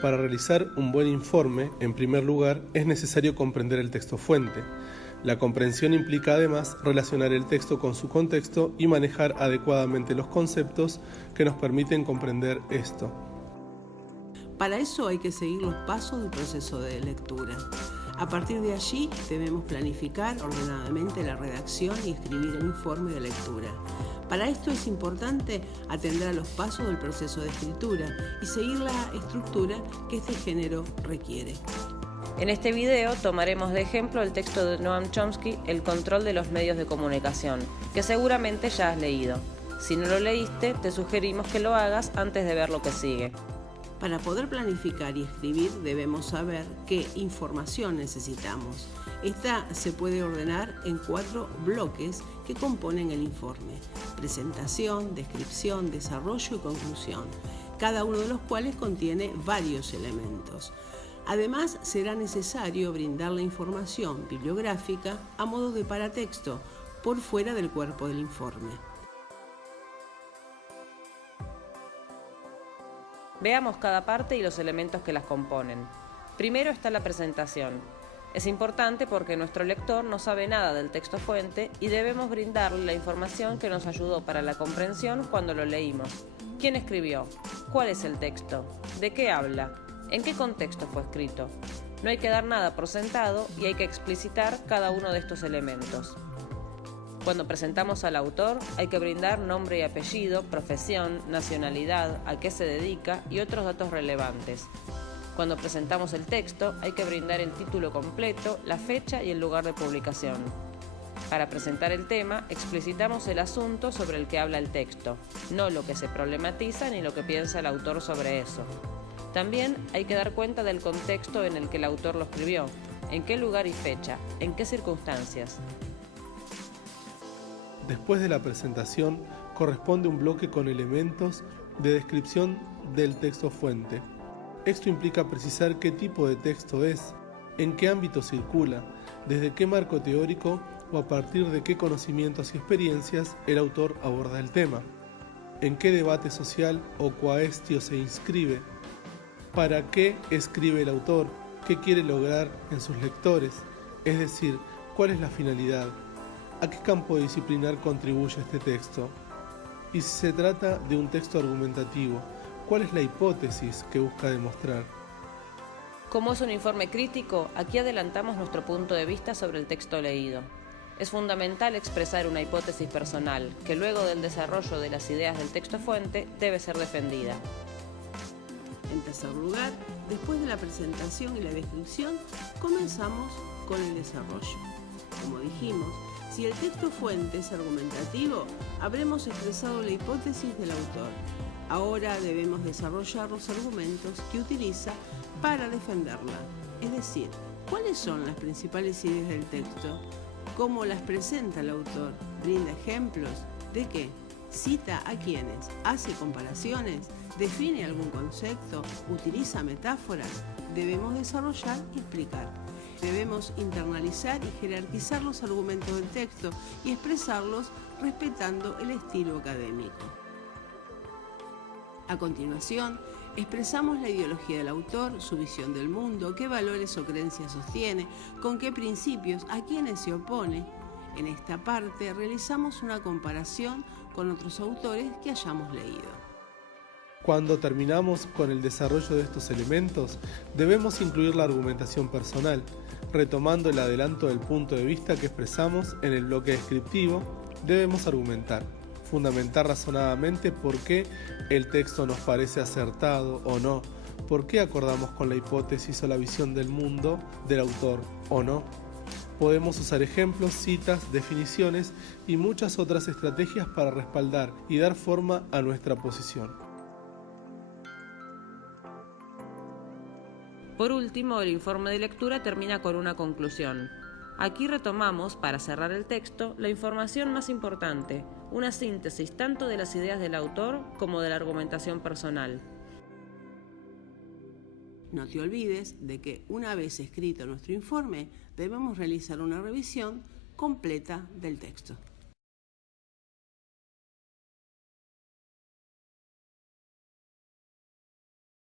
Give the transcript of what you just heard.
Para realizar un buen informe, en primer lugar, es necesario comprender el texto fuente. La comprensión implica además relacionar el texto con su contexto y manejar adecuadamente los conceptos que nos permiten comprender esto. Para eso hay que seguir los pasos del proceso de lectura. A partir de allí debemos planificar ordenadamente la redacción y escribir el informe de lectura. Para esto es importante atender a los pasos del proceso de escritura y seguir la estructura que este género requiere. En este video tomaremos de ejemplo el texto de Noam Chomsky, El control de los medios de comunicación, que seguramente ya has leído. Si no lo leíste, te sugerimos que lo hagas antes de ver lo que sigue. Para poder planificar y escribir debemos saber qué información necesitamos. Esta se puede ordenar en 4 bloques que componen el informe: presentación, descripción, desarrollo y conclusión, cada uno de los cuales contiene varios elementos. Además, será necesario brindar la información bibliográfica a modo de paratexto por fuera del cuerpo del informe. Veamos cada parte y los elementos que las componen. Primero está la presentación. Es importante porque nuestro lector no sabe nada del texto fuente y debemos brindarle la información que nos ayudó para la comprensión cuando lo leímos. ¿Quién escribió? ¿Cuál es el texto? ¿De qué habla? ¿En qué contexto fue escrito? No hay que dar nada por sentado y hay que explicitar cada uno de estos elementos. Cuando presentamos al autor, hay que brindar nombre y apellido, profesión, nacionalidad, a qué se dedica y otros datos relevantes. Cuando presentamos el texto, hay que brindar el título completo, la fecha y el lugar de publicación. Para presentar el tema, explicitamos el asunto sobre el que habla el texto, no lo que se problematiza ni lo que piensa el autor sobre eso. También hay que dar cuenta del contexto en el que el autor lo escribió, en qué lugar y fecha, en qué circunstancias. Después de la presentación, corresponde un bloque con elementos de descripción del texto fuente. Esto implica precisar qué tipo de texto es, en qué ámbito circula, desde qué marco teórico o a partir de qué conocimientos y experiencias el autor aborda el tema, en qué debate social o coestio se inscribe, para qué escribe el autor, qué quiere lograr en sus lectores, es decir, cuál es la finalidad. ¿A qué campo disciplinar contribuye este texto? Y si se trata de un texto argumentativo, ¿cuál es la hipótesis que busca demostrar? Como es un informe crítico, aquí adelantamos nuestro punto de vista sobre el texto leído. Es fundamental expresar una hipótesis personal, que luego del desarrollo de las ideas del texto fuente debe ser defendida. En tercer lugar, después de la presentación y la descripción, comenzamos con el desarrollo. Como dijimos, si el texto fuente es argumentativo, habremos expresado la hipótesis del autor. Ahora debemos desarrollar los argumentos que utiliza para defenderla. Es decir, ¿cuáles son las principales ideas del texto? ¿Cómo las presenta el autor? ¿Brinda ejemplos? ¿De qué? ¿Cita a quiénes? ¿Hace comparaciones? ¿Define algún concepto? ¿Utiliza metáforas? Debemos desarrollar y explicar. Debemos internalizar y jerarquizar los argumentos del texto y expresarlos respetando el estilo académico. A continuación, expresamos la ideología del autor, su visión del mundo, qué valores o creencias sostiene, con qué principios, a quiénes se opone. En esta parte realizamos una comparación con otros autores que hayamos leído. Cuando terminamos con el desarrollo de estos elementos, debemos incluir la argumentación personal, retomando el adelanto del punto de vista que expresamos en el bloque descriptivo. Debemos argumentar, fundamentar razonadamente por qué el texto nos parece acertado o no, por qué acordamos con la hipótesis o la visión del mundo del autor o no. Podemos usar ejemplos, citas, definiciones y muchas otras estrategias para respaldar y dar forma a nuestra posición. Por último, el informe de lectura termina con una conclusión. Aquí retomamos, para cerrar el texto, la información más importante, una síntesis tanto de las ideas del autor como de la argumentación personal. No te olvides de que una vez escrito nuestro informe, debemos realizar una revisión completa del texto.